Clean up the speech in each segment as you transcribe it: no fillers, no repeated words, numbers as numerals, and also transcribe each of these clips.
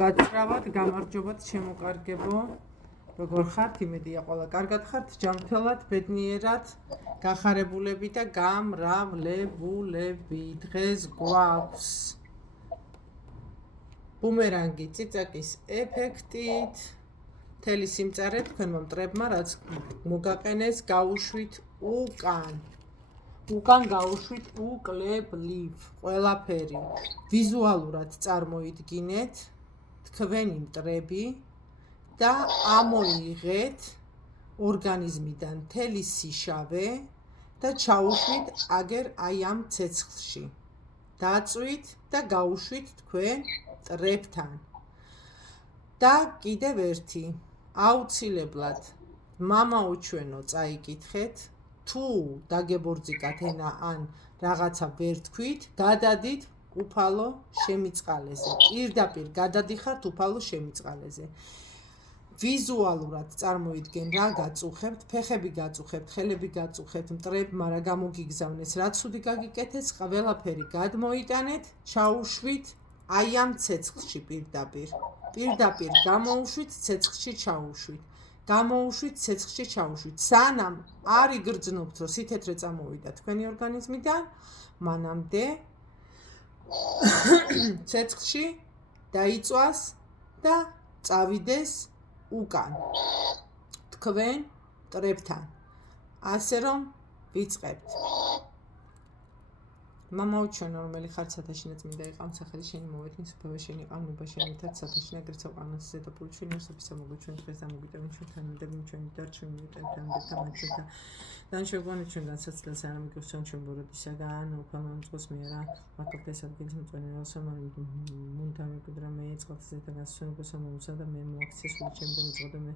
გაცრავად, გამარჯობათ, შემოკარგებო. როგორ ხართ? იმედია ყველა კარგად ხართ, ჯანმრთელად, ბედნიერად, გახარებულები და გამრავლებულები. დღეს გვაქვს ბუმერანგი ციცაკის ეფექტით. მთელი სიმწარე თქვენმა მტრებმა, რაც მოგაყენეს, გავუშვით უკან. უკან გავუშვით უკლებლივ ყველაფერი. ვიზუალურად წარმოიდგინეთ თქვენი მტრები და ამოიღეთ ორგანიზმიდან მთელი სიშავე და ჩაუშვით აგერ აი ამ ცეცხლში. დაწვით და გაუშვით თქვენ მტრებთან. და კიდევ ერთი, აუცილებლად მამაუჩვენო წაიკითხეთ, თუ დაგებორძიკათ ენა ან რაღაცა ვერ თქვით, გადადით უფალო შემიწყალეზე. პირდაპირ გადადიხართ უფალო შემიწყალეზე. ვიზუალურად წარმოიდგენ რა გაწუხებთ, ფეხები გაწუხებთ, ხელები გაწუხებთ, მტრებმა რა გამოგიგზავნეს, რა ცუდი გაგიკეთეს, ყველაფერი გადმოიტანეთ, ჩაუშვით აი ამ ცეცხლში პირდაპირ. პირდაპირ გამოუშვით, ცეცხლში ჩაუშვით. გამოუშვით, ცეცხლში ჩაუშვით. სანამ არ იგრძნობთ, რომ სითეთრე წამოვიდა თქვენი ორგანიზმიდან, მანამდე ცეცხლში დაიწვას და წავიდეს უკან თქვენ მტრებთან. ასე რომ ვიწყებთ. მამაუჩვენო, რომელი ხარ სათაშინა წმინდა იყავ, სახელი შენი მოვეთნი, სუფევა შენი ყავნება შენი თაც სათაშინა გრეცა ყანას ზედაპური ჩვენი მოსაფისა მოგუჩვენ დღეს დამოგიტევენ ჩვენ თანამდებობ ჩვენი დარჩენი მიტევთან თანამდებობთან განშევგონეთ ჩვენ განსაცდელს არ ამიგოს ჩვენ ბოროტისაგან უფალმა მწყოს მე რა მაკოდეს ადგილის მწვენელსა მუნდა მეკუდრა მე წყალს ზედა გასვენებას მომსა და მე მოაქცეს სულ ჩემი და მეწყოდა მე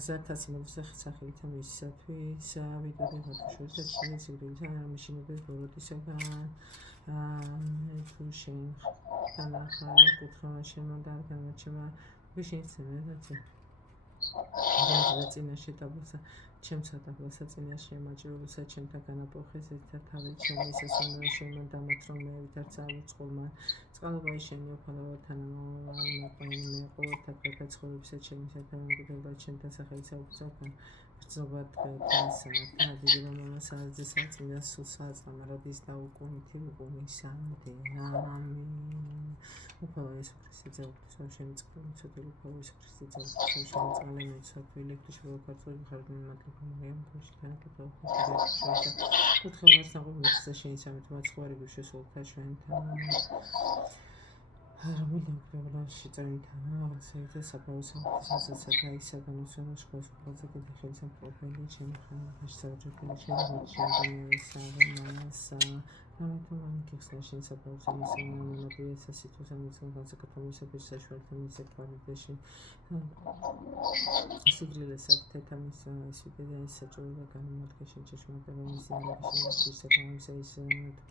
გზათაც მოსახ სახელით მისათვის ვიდოდი გათუშორდა ჩვენ სიგრილთან ამიშინებს ბოროტისაგან თუ შენ თანახმად კუთხოვნა შემოდა განაჩემა ვიშინცემეცე და წინაშე დაბლსა ჩემსა დაბლსა წინაშე მაჭირულსა ჩემთა განაპოხეს ერთად თავი ჩემი სასუნო შემო დამათრო მე ვითარცა უწყულმა წყალობა შენი უფალო თანამოვალ მე ყოველთა გადაცხოვებისა ჩემისა თანამდებობა ჩემთან სახელით საუბრძოლა ბრძოლა დღესა დაგიდება მამასა ზესაწინა სულსაც ამარადის და უკუნითი უკუნისამდე ამინ უფალო იესო ქრისტე ძაუქცო შენი წყალი ცოდილი უფალო იესო ქრისტე ძაუქცო შენი წყალი მეცოდილი ელექტრიშვილო ქართული ხარდმი მატლობი მგოში თანაკეთო უთხოვნას ნაყოფისა შენი სამეთო მაცხვარი გუშესულთა ჩვენთან რომელი შეწევინთან აღსაერთო საფაოსა და ისა განუსვენო შკოლას უფალზე კიდე ხელსამ პროფილი შემოხანა შესაძლებელი შემდგომისა ამიტომ ამ კითხვა შენ საფაოსა ისე მონადირე სასიტუაცია მისგან საკუთრებისათვის საშუალება მისცეთ პარადეში სიგრილეს აქტეთა მის ისვიდე საჭიროება განმარტყეში ჩაშმარდება მისი არაბის საკამისა ის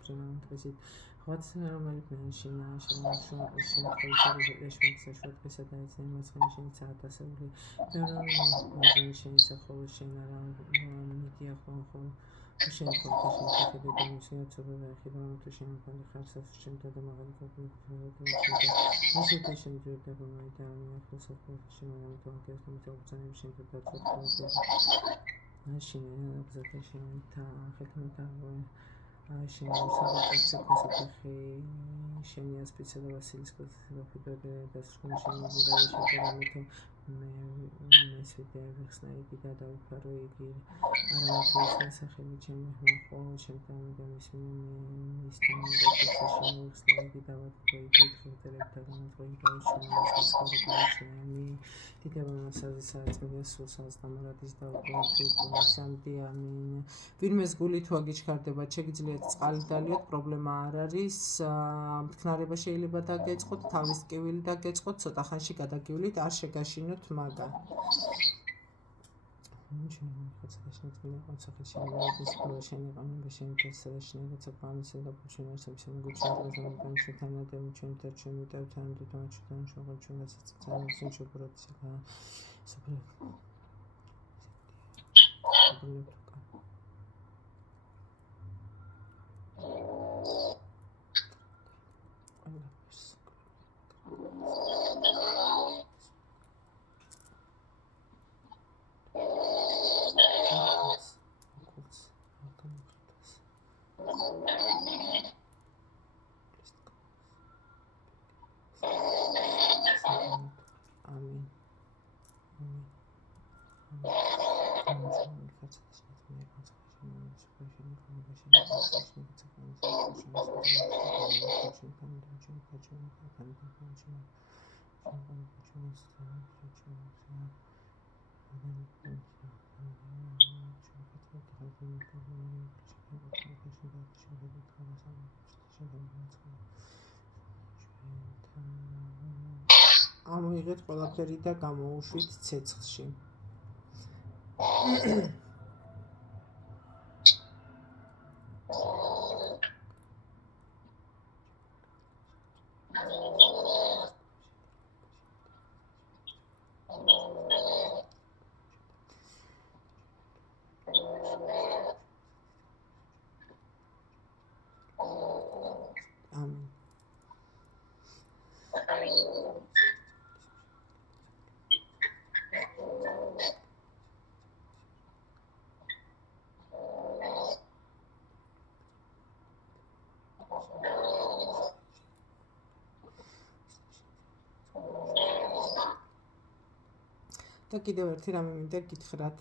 პრიმანტეზით ხოცა რომელი პენშინა შემოხსნა საშუალებისა და ეს მასხანი საათასეული პერონი შენი სახელო შენ არა მიდია ხო შენ ფოტოში შეხებები მისიაცობა ხება თუ შენ ფონდი ხარსას შენ და მაგალითად ისეთი შემიძლია მომიტანო ახალსაფრთხო შენ ამიტომ გასწავლი შენ და მაშინ გზათა შენ და ხეთმეთა შენ საკუთრებაში შენი ასპიცა და ვასილის კოთებები და სრული შენი მე მესვიდე ვიხსნაიდი და დაუფარო იგი არამატის სახელი ჩემი ხო ჩემთან და მის ვიხსნაიდი და ვაკეთე ხერხებთან ჩემი დიდება მასაზეა სულსაც დამარადის და სამდი ამინ ვინმეს გული თუ აგიჩქარდება შეგიძლიათ წყალი დალიოთ პრობლემა არ არის მტკნარება შეიძლება დაგეწყოთ თავის ტკივილი დაგეწყოთ ცოტა ხანში გადაგივლით არ შეგაშინოთ მაგან ამოიღეთ ყველაფერი და გამოუშვით ცეცხლში. და კიდევ ერთი რამე მინდა გითხრათ.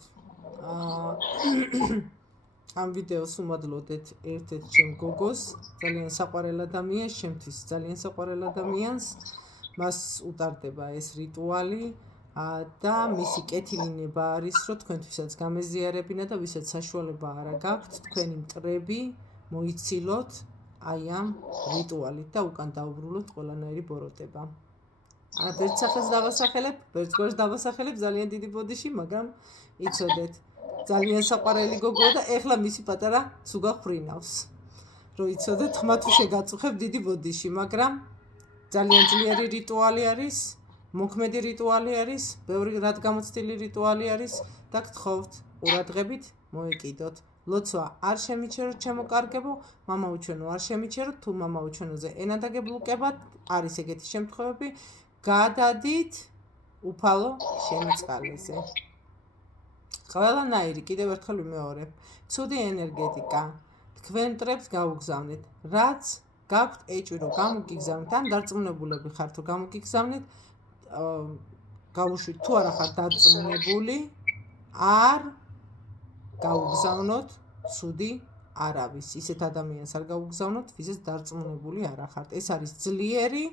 ამ ვიდეოს უმადლოდეთ ერთ-ერთ ჩემ გოგოს, ძალიან საყვარელ ადამიანს, ჩემთვის ძალიან საყვარელ ადამიანს, მას უტარდება ეს რიტუალი და მისი კეთილინება არის, რომ თქვენთვისაც გამეზიარებინა და ვისაც საშუალება არა გაქვთ, თქვენი მტრები მოიცილოთ აი ამ რიტუალით და უკან დაუბრუნოთ ყველანაირი ბოროტება. ვერც სახელს დავასახელებ, ვერც გვერდს დავასახელებ ძალიან დიდი ბოდიში, მაგრამ იცოდეთ, ძალიან საყვარელი გოგოა და ეხლა მისი პატარა ცუგა ხრინავს. რომ იცოდეთ, ხმა თუ შეგაწუხებ დიდი ბოდიში, მაგრამ ძალიან ძლიერი რიტუალი არის, მოქმედი რიტუალი არის, ბევრი რად გამოცდილი რიტუალი არის და გთხოვთ, ყურადღებით მოეკიდოთ. ლოცვა არ შემიჩეროთ ჩემო კარგებო, მამაუჩვენო არ შემიჩეროთ, თუ მამაუჩვენოზე ენა დაგებლუკებათ, არის ეგეთი შემთხვევები, გადადით უფალო შემიწყალეზე. ყველანაირი, კიდევ ერთხელ ვიმეორებ, ცუდი ენერგეტიკა თქვენ მტრებს გაუგზავნეთ, რაც გაქვთ ეჭვი რომ გამოგიგზავნეთ, ან დარწმუნებულები ხართ რომ გამოგიგზავნეთ, გავუშვით თუ არა ხართ დარწმუნებული, არ გაუგზავნოთ ცუდი არავის. ისეთ ადამიანს არ გაუგზავნოთ, ვისაც დარწმუნებული არა ხართ. ეს არის ძლიერი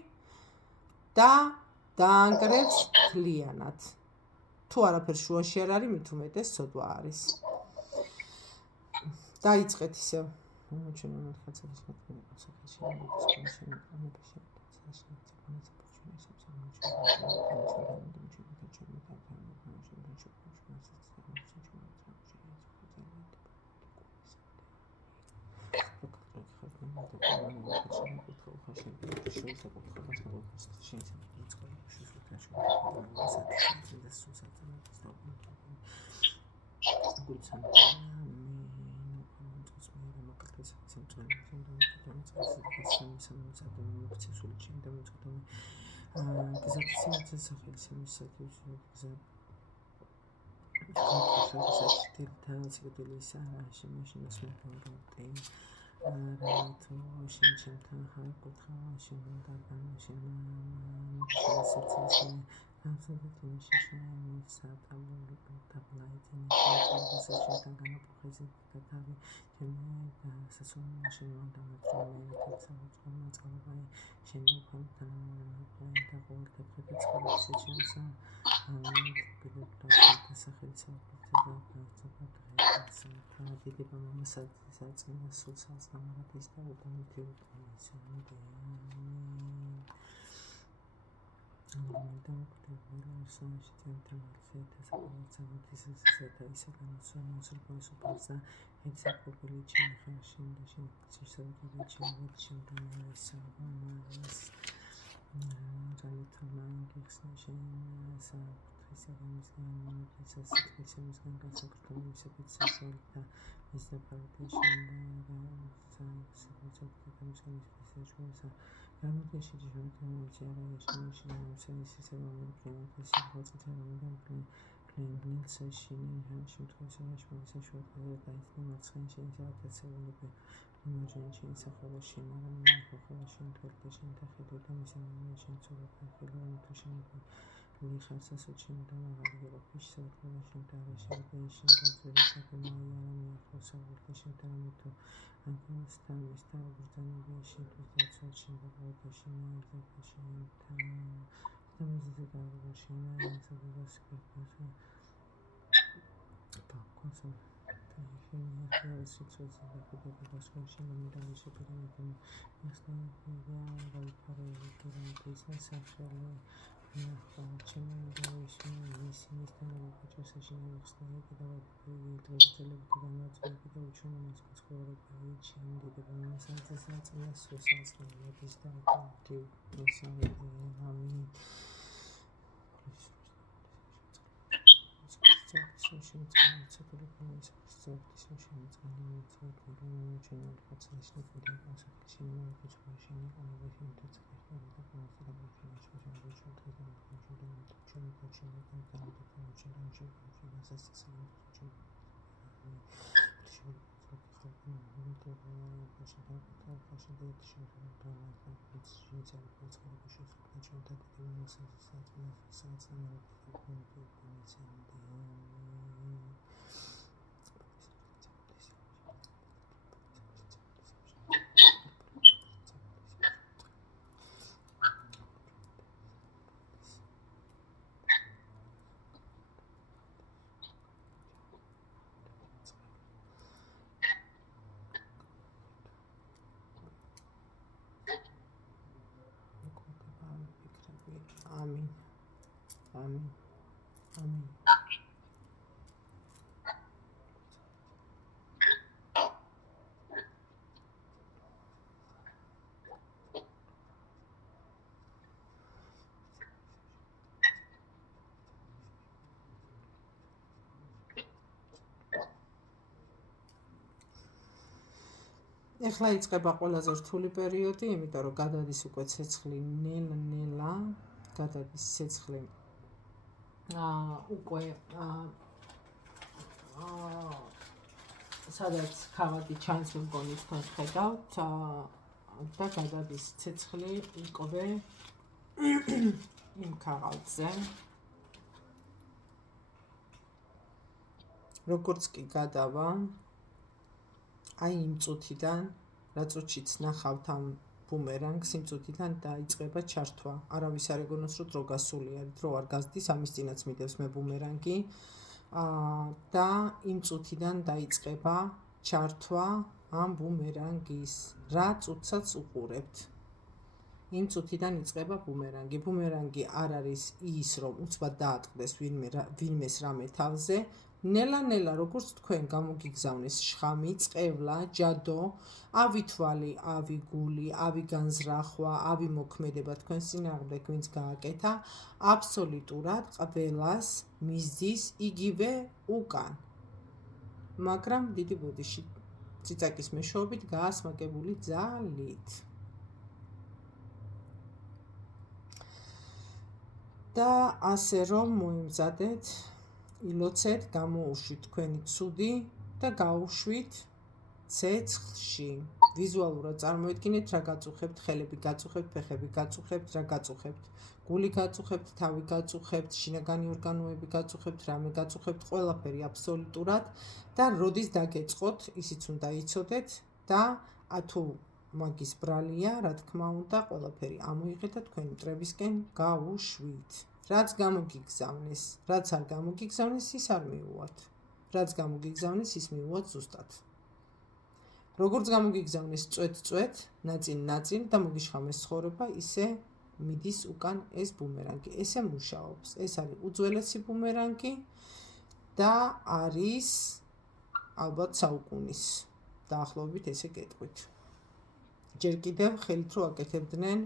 და დაანგრევს მთლიანად. თუ არაფერ შუაში არ არის, მით უმეტეს ცოდვა არის. დაიწყეთ ისევ. Afghanistan Britania შეთვის დაცვაში ბაგაშინა ეზერბაიჯანთან დამზადებაში საბაზარში ბაქოსა ფინია სიცოცხლე ხუდებაში მომიდანი შეფერებული მასტანია გაიფარებული ტურიზმის სახელი ნახაჩემი ისინი თანამედროვე შეხსნელი გადავიდრებით განმარტები და უჩვენო მასკოს ხოლმე ჩემდიდები მასალზესაც სოციალიზმის და აქტივიზმი social Amin. Amin. Amin. ეხლა იწყება ყველაზე რთული პერიოდი, იმიტომ რომ გადადის უკვე ცეცხლი ნელა გადადის ცეცხლი უკვე სადაც ქაღალდი ჩანს მგონი თქვენ ხედავთ და გადადის ცეცხლი უკვე იმ ქაღალდზე როგორც კი გადავა აი იმ წუთიდან რა წუთშიც ნახავთ ამ ბუმერანგს იმ წუთიდან დაიწყება ჩართვა არავის არ ეგონოს რომ დრო გასულია დრო არ გასდის ამის წინაც მიდევს მე ბუმერანგი და იმ წუთიდან დაიწყება ჩართვა ამ ბუმერანგის რა წუთსაც უყურებთ იმ წუთიდან იწყება ბუმერანგი არ არის ის რომ უცბად დაატყდეს ვინმეს რამე თავზე ნელა როგორც თქვენ გამოგიგზავნეს შხამი, წყევლა, ჯადო, ავი თვალი, ავი გული, ავი განზრახვა, ავი მოქმედება თქვენს წინააღმდეგ ვინც გააკეთა, აბსოლუტურად ყველას მისდის იგივე უკან. მაგრამ დიდი ბოდიში ციცაკის მეშვეობით გაასმაკებული ძალით. და ასე რომ მოიმზადეთ ილოცეთ, გამოუშვით თქვენი ცუდი და გაუშვით ცეცხლში. ვიზუალურად წარმოედგინეთ, რა გაწუხებთ, ხელები გაწუხებთ, ფეხები გაწუხებთ, რა გაწუხებთ, გული გაწუხებთ, თავი გაწუხებთ, შინაგანი ორგანოები გაწუხებთ, რამე გაწუხებთ, ყველაფერი აბსოლუტურად და როდის დაგეწყოთ, ისიც უნდა იცოდეთ და თუ მაგის ბრალია, რა თქმა უნდა, ყველაფერი ამოიღეთ და თქვენი მტრებისკენ გაუშვით. რაც გამოგიგზავნეს, რაც არ გამოგიგზავნეს, ის არ მიუვათ. რაც გამოგიგზავნეს, ის მიუვათ ზუსტად. როგორც გამოგიგზავნეს წვეთ, ნაწილ და მოგიშხამეს ცხოვრება, ისე მიდის უკან ეს ბუმერანგი. ესე მუშაობს. ეს არის უძველესი ბუმერანგი და არის ალბათ საუკუნის დაახლოებით ესე გეტყვით. ჯერ კიდევ ხელით რო აკეთებდნენ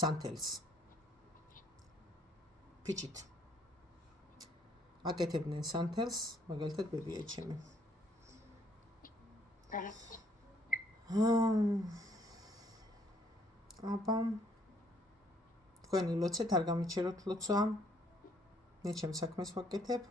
სანთელს. ფიჩით. აკეთებდნენ სანთელს, მაგალითად ბებია ჩემი. აბა თქვენ ილოცეთ, არ გამიჩეროთ ლოცვა. მე ჩემ საქმეს ვაკეთებ.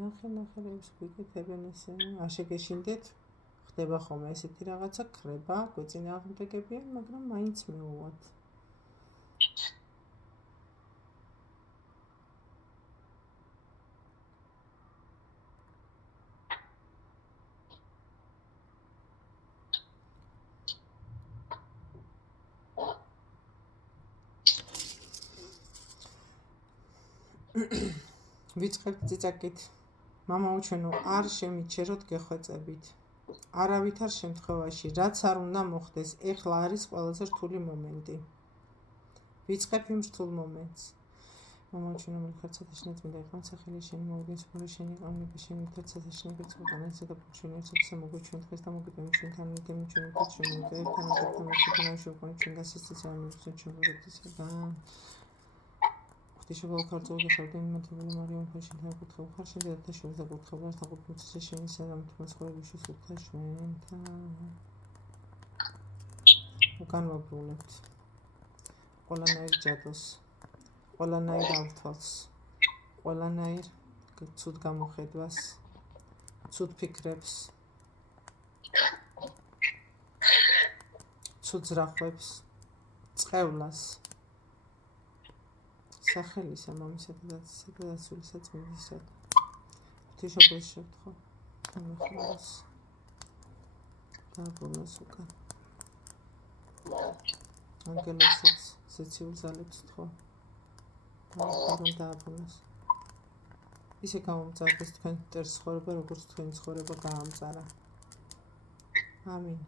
ნახე ვიკეთებენ ესე აშე გეშინდეთ ხდება ხოლმე ესეთი რაღაცა ქრება გვეწინააღმდეგებიან მაგრამ მაინც მეუვათ ვიწყებთ წიწაკით მამაო ჩვენო არ შემიჩეროთ გეხვეწებით არავითარ შემთხვევაში რაც არ უნდა მოხდეს ეხლა არის ყველაზე რთული მომენტი ვიწყებ იმ რთულ მომენტს მამაო ჩვენო მიხარცათა შინაწმინდა იყავ სახელი შენი მოვიდეს უფრო შენი ყავნება შენი თაცათა შინაგებს უყანასა და ჩვენი ერთსა მოგვიჩვენ დღეს და მოგიტევი ჩვენთან მიდემი ჩვენი ჩვენი ერთთან ერთთან შევყვანი ჩვენ გასაცეცი ამის ჩვენ ვეროთისა შეგვალ ქართული ხარდი მიმართებული მარიამ ფაშინთან კუთხე ხარ შენ და შევიდა კუთხეობას და ყოფილზე შენი საგამთმოს ხოვებაში სულთა ჩვენთან უკან ვაბრუნებთ ყველანაირ ჯადოს ყველანაირ ავთვალს ყველანაირ ცუდ გამოხედვას ცუდ ფიქრებს ცუდ ზრახვებს წყევლას სახელისა მამისა და დაცისა და დაცულისა წმინდისა ღვთისმშობლის შევთხო ამხოლოს დაბრუნოს უკან ანგელოსიც სეციურ ზალებს თქო რომ დააბრუნოს ისე გამომწარდეს თქვენ მტერს ცხოვრება როგორც თქვენი ცხოვრება გაამწარა ამინ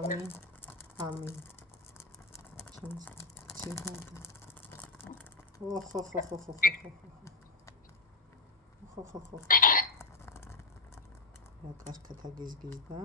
ამინ ამინ ჩემს ციხეთა ხო რა კარგად აგიზგიზდა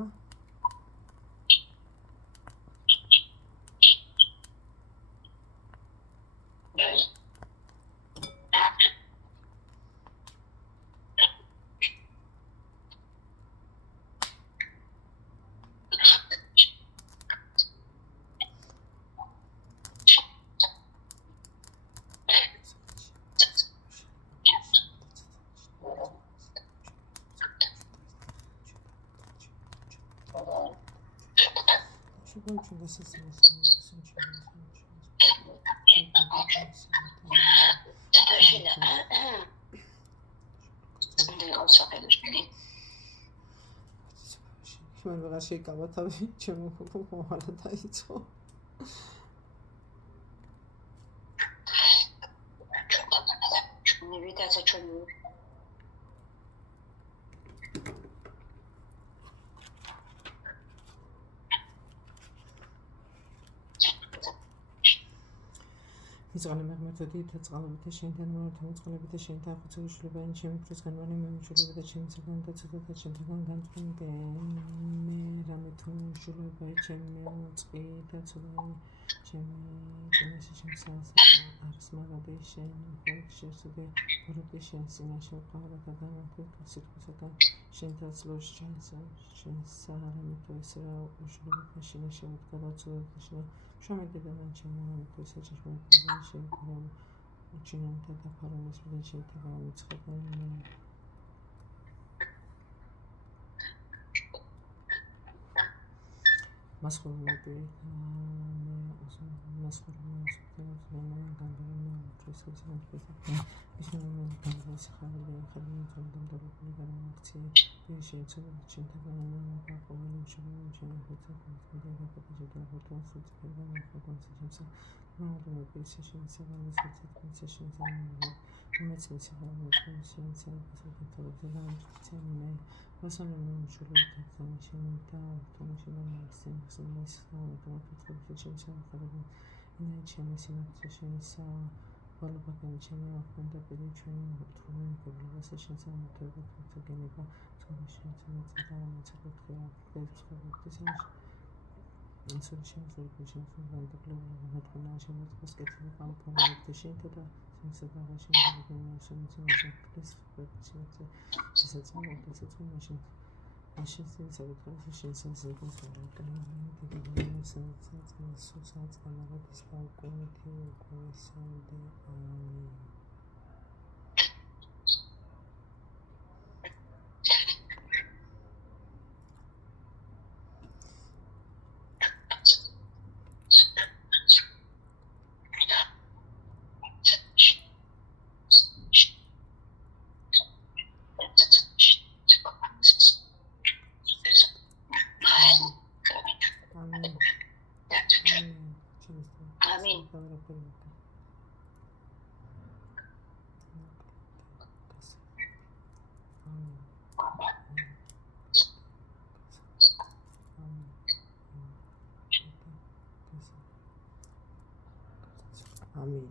ჩვენ ვეღარ შეიკავა თავი ჩემო მოალა დაიწყო ჩვენი ვიდაცა ჩვენი იწყალი მეგმერთოდი და წყალობითა შენთან მონოთმო წყალობითა შენთან ხუცელი შულებანი ჩემი პროს განვანი მემიჩულებითა ჩემი საგან და ცოტა ჩემთან განწყობდი მე რამე თუ შულება ჩემი წყი და ცოტა ჩემი კენაში შემსას არის მაგადი შენ ხოლმე შეცდე როდი შენ სინაშე ყავდა და განაკვეთ სიტყვისაგან შენთან ლოშ შენს სარამე თუ ეს რა შულება შენაში გადაცოდა შენ შომედი მან ჩემო საჭიროება შეგვიძლია ჩინამთა და ფარონის ვიდან შეიძლება გამიცხადო მასხურები მასხურები განბერნა პრესესები ისინი განსახარებია ხალხი ძონდამ და პროგრამაცია ის შეიძლება ჩემთან გაყოლი შეიძლება შეიძლება ამინ. ამინ. ამინ.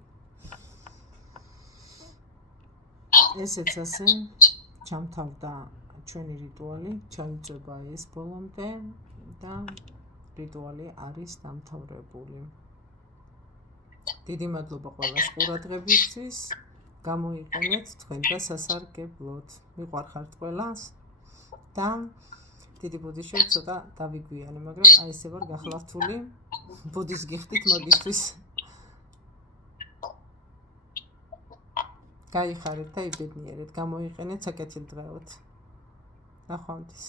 ესეც ასე ჩამთავრდა ჩვენი რიტუალი, ჩაიწება ეს ბოლომდე და რიტუალი არის დამთავრებული. დიდი მადლობა ყველას ყურადღებისთვის. გამოიყენეთ თქვენ და სასარგებლოდ. მიყვარხართ ყველას და დიდი ბუდიშო ცოტა დავიგვიანე, მაგრამ აი ესე ვარ გახლავთული. ბუდის გიხდით მაგისთვის. გაიხარეთ და იბედნიერეთ. გამოიყენეთ საკეთილდღეოდ. ნახვამდის.